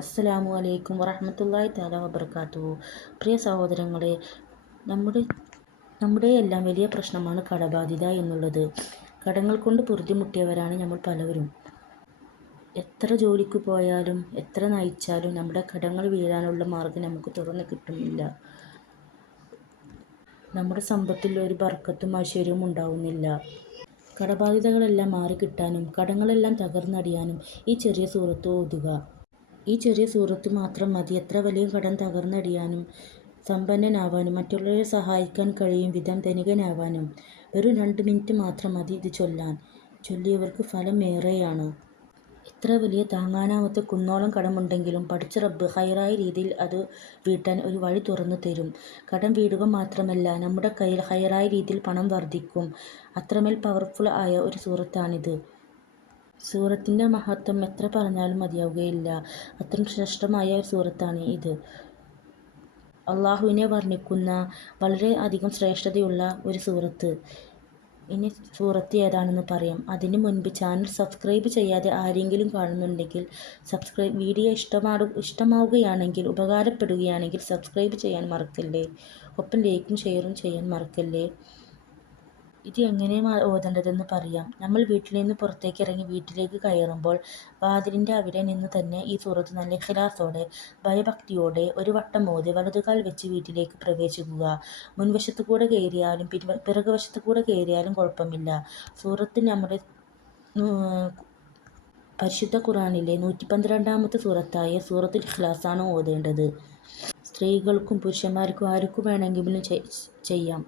അസ്സലാമു അലൈക്കും വറഹ്മത്തുള്ളാഹി തആല വബറകാതുഹു. പ്രിയ സഹോദരങ്ങളെ, നമ്മുടെ എല്ലാം വലിയ പ്രശ്നമാണ് കടബാധ്യത എന്നുള്ളത്. കടങ്ങൾ കൊണ്ട് പൊറുതിമുട്ടിയവരാണ് നമ്മൾ പലവരും. എത്ര ജോലിക്ക് പോയാലും എത്ര നയിച്ചാലും നമ്മുടെ കടങ്ങൾ വീഴാനുള്ള മാർഗം നമുക്ക് തുറന്നു കിട്ടുന്നില്ല. നമ്മുടെ സമ്പത്തിൽ ഒരു ബർക്കത്തും ഐശ്വര്യവും ഉണ്ടാവുന്നില്ല. കടബാധ്യതകളെല്ലാം മാറിക്കിട്ടാനും കടങ്ങളെല്ലാം തകർന്നടിയാനും ഈ ചെറിയ സൂറത്ത് ഓതുക. ഈ ചെറിയ സൂറത്ത് മാത്രം മതി എത്ര വലിയ കടം തകർന്നടിയാനും സമ്പന്നനാവാനും മറ്റുള്ളവരെ സഹായിക്കാൻ കഴിയും വിധം ധനികനാവാനും. വെറും 2 മിനിറ്റ് മാത്രം മതി ഇത് ചൊല്ലാൻ. ചൊല്ലിയവർക്ക് ഫലം ഏറെയാണ്. എത്ര വലിയ താങ്ങാനാവാത്ത കുന്നോളം കടമുണ്ടെങ്കിലും പടച്ച റബ്ബ് ഹൈറായ രീതിയിൽ അത് വീട്ടാൻ ഒരു വഴി തുറന്നു തരും. കടം വീടുക മാത്രമല്ല, നമ്മുടെ കയ്യിൽ ഹൈറായ രീതിയിൽ പണം വർദ്ധിക്കും. അത്രമേൽ പവർഫുൾ ആയ ഒരു സൂറത്താണിത്. സൂറത്തിൻ്റെ മഹത്വം എത്ര പറഞ്ഞാലും മതിയാവുകയില്ല. അത്രയും ശ്രേഷ്ഠമായ ഒരു സൂറത്താണ് ഇത്. അള്ളാഹുവിനെ വർണ്ണിക്കുന്ന വളരെ അധികം ശ്രേഷ്ഠതയുള്ള ഒരു സൂറത്ത്. ഇനി സൂറത്ത് ഏതാണെന്ന് പറയാം. അതിനു മുൻപ് ചാനൽ സബ്സ്ക്രൈബ് ചെയ്യാതെ ആരെങ്കിലും കാണുന്നുണ്ടെങ്കിൽ വീഡിയോ ഇഷ്ടമാവുകയാണെങ്കിൽ ഉപകാരപ്പെടുകയാണെങ്കിൽ സബ്സ്ക്രൈബ് ചെയ്യാൻ മറക്കല്ലേ. ഒപ്പം ലൈക്കും ഷെയറും ചെയ്യാൻ മറക്കല്ലേ. ഇത് എങ്ങനെ ഓതേണ്ടതെന്ന് പറയാം. നമ്മൾ വീട്ടിൽ നിന്ന് പുറത്തേക്ക് ഇറങ്ങി വീട്ടിലേക്ക് കയറുമ്പോൾ വാതിലിൻ്റെ അവിടെ നിന്ന് തന്നെ ഈ സൂറത്ത് നല്ല ഇഖ്ലാസോടെ ഭയഭക്തിയോടെ ഒരു വട്ടം ഓതി വലതുകാൽ വെച്ച് വീട്ടിലേക്ക് പ്രവേശിക്കുക. മുൻവശത്തു കൂടെ കയറിയാലും പിറകുവശത്തു കൂടെ കയറിയാലും കുഴപ്പമില്ല. സൂറത്ത് നമ്മുടെ പരിശുദ്ധ ഖുർആനിലെ 112-ാമത്തെ സൂറത്തായ സൂറത്തുൽ ഇഖ്ലാസാണ് ഓതേണ്ടത്. സ്ത്രീകൾക്കും പുരുഷന്മാർക്കും ആർക്കും വേണമെങ്കിലും ചെയ്യാം.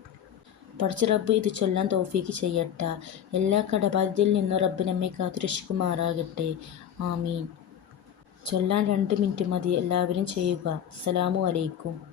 പടച്ച റബ്ബ് ഇത് ചൊല്ലാൻ തൗഫീക്ക് ചെയ്യട്ടെ. എല്ലാ കടബാധ്യതയിൽ നിന്നും റബ്ബ് നമ്മെ കാത്തുരക്ഷിക്കുമാറാകട്ടെ. ആമീൻ. ചൊല്ലാൻ 2 മിനിറ്റ് മതി. എല്ലാവരും ചെയ്യുക. അസ്സലാമു അലൈക്കും.